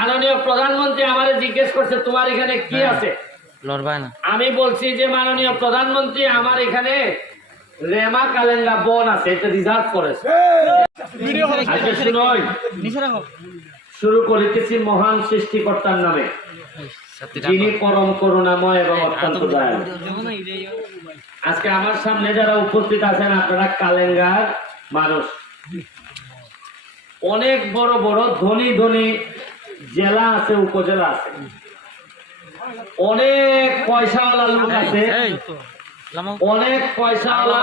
মাননীয় প্রধানমন্ত্রী আমারে জিজ্ঞেস করছে তোমার এখানে কি আছে? আমি বলছি যে মাননীয় প্রধানমন্ত্রী আমার এখানে রেমা কালেঙ্গা বন আছে এটা রিজার্ভ ফরেস্ট। আচ্ছা শুরু করিতেছি মহান সৃষ্টিকর্তার নামে যিনি পরম করুণাময় এবং অত্যন্ত দয়ালু। আজকে আমার সামনে যারা উপস্থিত আছেন আপনারা কালেঙ্গার মানুষ। অনেক বড় বড় ধনী ধনী জেলা আছে উপজেলা আছে। অনেক পয়সাওয়ালা লোক আছে। অনেক পয়সাওয়ালা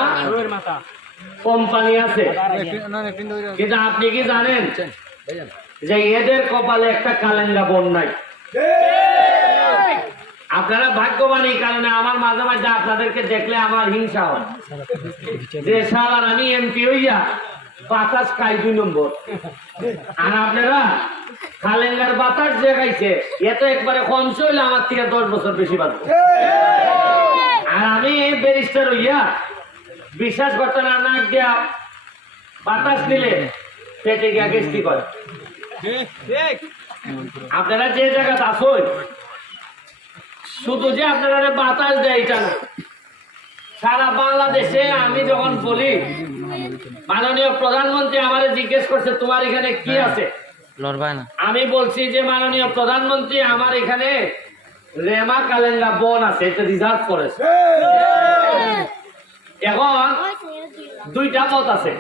কোম্পানি আছে। কিন্তু আপনি কি জানেন? যে এদের কপালে একটা কালেঙ্গা বন নাই। আপনারা ভাগ্যবান এই কারণে আমার মাঝে মাঝে আপনাদেরকে দেখলে আমার হিংসা হয়। যে সালার আমি এমপি হইয়া বাতাস খাই দুই নম্বর। আর আপনারা কালেঙ্গার বাতাস যে খাইছে, এ তো একবারে কম হইলে আমার থেকে দশ বছর বেশি বাঁচবো। আর আমি ব্যারিস্টার হইয়া বিশ্বাস করতে না, নাক দিয়া বাতাস দিলে পেটে গিয়া গেস্তি করে। আপনারা যে জায়গাতে আসুন শুধু যে আপনারা বাতাস দেয় এটা না। সারা বাংলাদেশে আমি যখন বলি, মাননীয় প্রধানমন্ত্রী আমারে জিজ্ঞেস করছে, তোমার এখানে কি আছে? না। আমি বলছি যে মাননীয় প্রধানমন্ত্রী আমার এখানে রেমা কালেঙ্গা বন আছে এটা রিজার্ভ করেছে এখন দুইটা পথ আছে।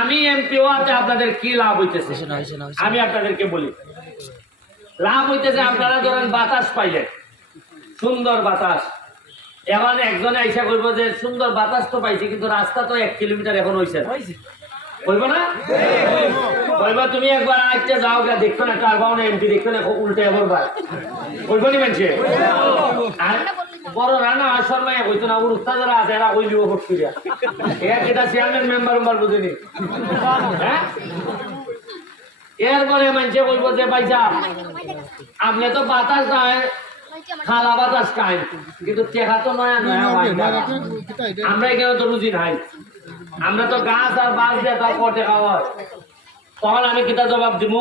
আমি এমপি হওয়াতে আপনাদের কি লাভ হইতেছে? আমি আপনাদেরকে বলি। লাভ হইতেছে আপনারা ধরেন বাতাস পাইলেন। সুন্দর বাতাস। এবার একজনে আইসা করব যে সুন্দর বাতাস তো পাইছি কিন্তু রাস্তা তো এক কিলোমিটার এখন হইছে না। বলব না? বলব তুমি একবার আজকে যাও গা দেখছ না কার বাউনে এমপি দেখছ না উল্টে এবার বার বলব নি মানছে? আর বড় রানা আর শর্মা হইতো না ওর উস্তাদ যারা আছে এরা ভোট করিয়া এক এটা চেয়ারম্যান মেম্বার মেম্বার বুঝিনি হ্যাঁ? এরপরে মানছে বলব যে পয়সা আপনি তো বাতাস নয় খালা বাতাস খাই কিন্তু টেকা তো নয়া নয়া আমরা এখানে তো রুজি নাই। আমরা তো গাছ আর বাস দিয়ে তারপর টেকা হয়। তখন আমি কিতা জবাব দিব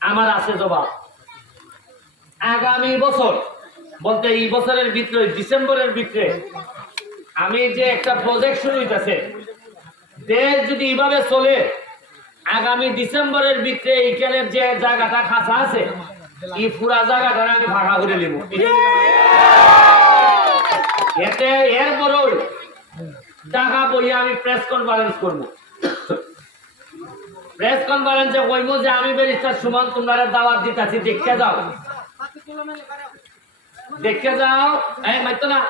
আমার আছে জবাব। আগামী বছর, বলতে এই বছরের ভিতরে, ডিসেম্বরের ভিতরে, আমি যে একটা প্রজেক্ট শুরু হইতেছে, দেশ যদি এইভাবে চলে, আগামী ডিসেম্বরের ভিতরে এইখানে যে জায়গাটা খাঁচা আছে, এই পুরা জায়গাটা আমি ফাঁকা করে নিব। এতে এরপরও টাকা বইয়ে আমি প্রেস কনফারেন্স করব। প্রেস কনফারেন্সে কইব যে আমি ব্যারিস্টার সুমন তোমরা দাওয়াত দিতেছি, দেখতে যাও। দেখতে যাও। এই, মাইতো না।